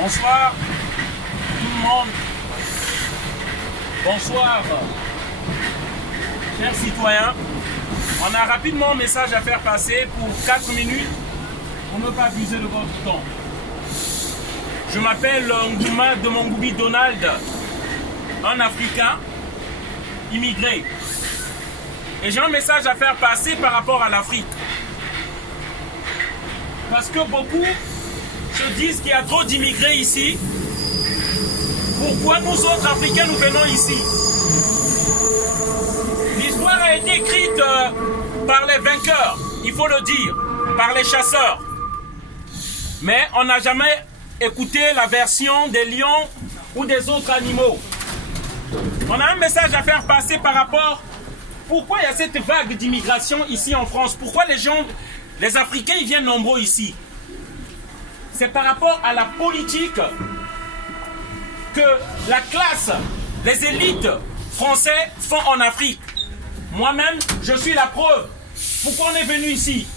Bonsoir tout le monde. Bonsoir chers citoyens. On a rapidement un message à faire passer pour 4 minutes pour ne pas abuser de votre temps. Je m'appelle Ngouma de Mongoubi Donald, un Africain immigré. Et j'ai un message à faire passer par rapport à l'Afrique. Parce que beaucoup se disent qu'il y a trop d'immigrés ici. Pourquoi nous autres Africains nous venons ici? L'histoire a été écrite par les vainqueurs, il faut le dire, par les chasseurs. Mais on n'a jamais écouté la version des lions ou des autres animaux. On a un message à faire passer par rapport... Pourquoi il y a cette vague d'immigration ici en France? Pourquoi les Africains, ils viennent nombreux ici? C'est par rapport à la politique que la classe, les élites françaises font en Afrique. Moi-même, je suis la preuve. Pourquoi on est venu ici?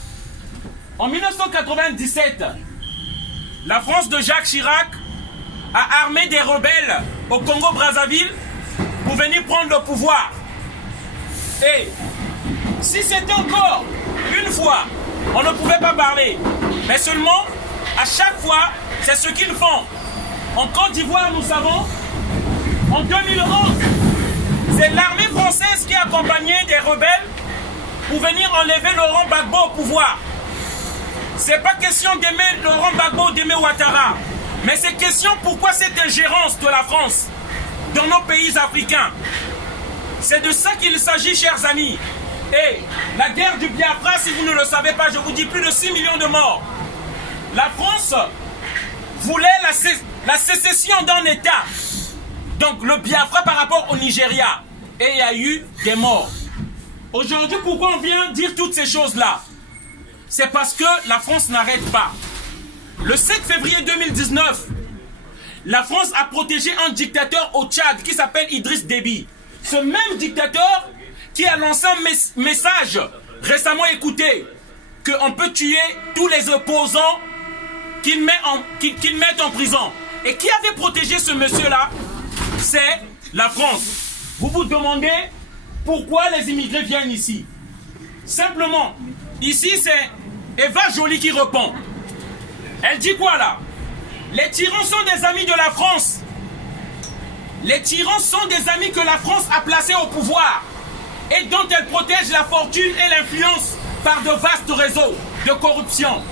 En 1997, la France de Jacques Chirac a armé des rebelles au Congo-Brazzaville pour venir prendre le pouvoir. Et si c'était encore une fois, on ne pouvait pas parler. Mais seulement, à chaque fois, c'est ce qu'ils font. En Côte d'Ivoire, nous savons, en 2011, c'est l'armée française qui a accompagné des rebelles pour venir enlever Laurent Gbagbo au pouvoir. C'est pas question d'aimer Laurent Gbagbo ou d'aimer Ouattara, mais c'est question pourquoi cette ingérence de la France dans nos pays africains. C'est de ça qu'il s'agit, chers amis. Et la guerre du Biafra, si vous ne le savez pas, je vous dis plus de 6 millions de morts. La France voulait la sécession d'un État. Donc le Biafra par rapport au Nigeria. Et il y a eu des morts. Aujourd'hui, pourquoi on vient dire toutes ces choses-là? C'est parce que la France n'arrête pas. Le 7 février 2019, la France a protégé un dictateur au Tchad qui s'appelle Idriss Déby. Ce même dictateur qui a lancé un message récemment écouté qu'on peut tuer tous les opposants qu'il met en prison. Et qui avait protégé ce monsieur-là? C'est la France. Vous vous demandez pourquoi les immigrés viennent ici? Simplement, ici c'est Eva Joly qui répond. Elle dit quoi là? Les tyrans sont des amis de la France. Les tyrans sont des amis que la France a placés au pouvoir et dont elle protège la fortune et l'influence par de vastes réseaux de corruption.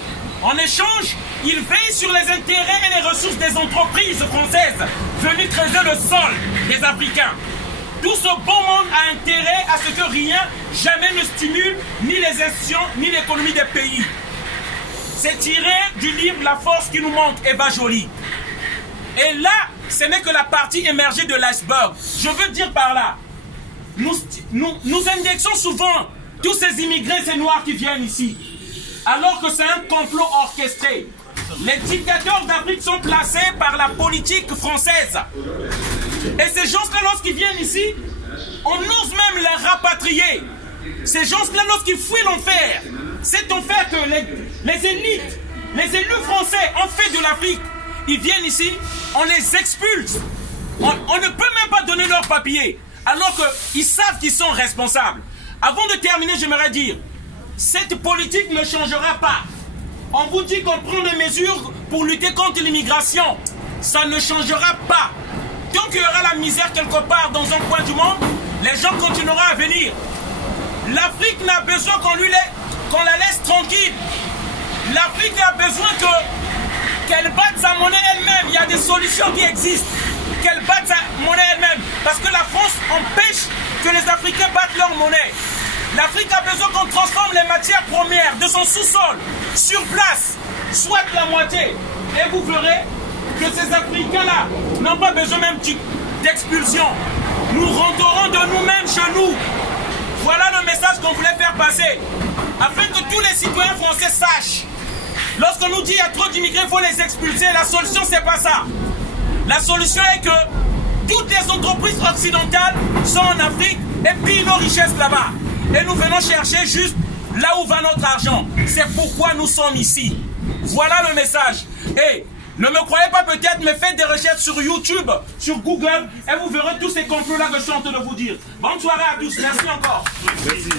En échange, ils veillent sur les intérêts et les ressources des entreprises françaises venues creuser le sol des Africains. Tout ce bon monde a intérêt à ce que rien, jamais ne stimule ni les institutions, ni l'économie des pays. C'est tiré du livre La force qui nous manque, Eva Joly. Et là, ce n'est que la partie émergée de l'iceberg. Je veux dire par là, nous indexons souvent tous ces immigrés, ces noirs qui viennent ici, alors que c'est un complot orchestré. Les dictateurs d'Afrique sont placés par la politique française. Et ces gens-là, lorsqu'ils viennent ici, on ose même les rapatrier. Ces gens-là, lorsqu'ils fuient l'enfer, cet enfer que les élites, les élus français ont fait de l'Afrique, ils viennent ici, on les expulse. On ne peut même pas donner leurs papiers, alors qu'ils savent qu'ils sont responsables. Avant de terminer, j'aimerais dire, cette politique ne changera pas. On vous dit qu'on prend des mesures pour lutter contre l'immigration. Ça ne changera pas. Tant qu'il y aura la misère quelque part dans un coin du monde, les gens continueront à venir. L'Afrique n'a besoin qu'on la laisse tranquille. L'Afrique a besoin qu'elle batte sa monnaie elle-même. Il y a des solutions qui existent. Qu'elle batte sa monnaie elle-même. Parce que la France empêche que les Africains battent leur monnaie. L'Afrique a besoin qu'on transforme les matières premières de son sous-sol sur place, soit la moitié. Et vous verrez que ces Africains-là n'ont pas besoin même d'expulsion. Nous rentrerons de nous-mêmes chez nous. Voilà le message qu'on voulait faire passer. Afin que tous les citoyens français sachent. Lorsqu'on nous dit qu'il y a trop d'immigrés, il faut les expulser. La solution, c'est pas ça. La solution est que toutes les entreprises occidentales sont en Afrique et pillent nos richesses là-bas. Et nous venons chercher juste là où va notre argent. C'est pourquoi nous sommes ici. Voilà le message. Et Ne me croyez pas peut-être, mais faites des recherches sur YouTube, sur Google, et vous verrez tous ces complots-là que je suis en train de vous dire. Bonne soirée à tous, merci encore. Merci.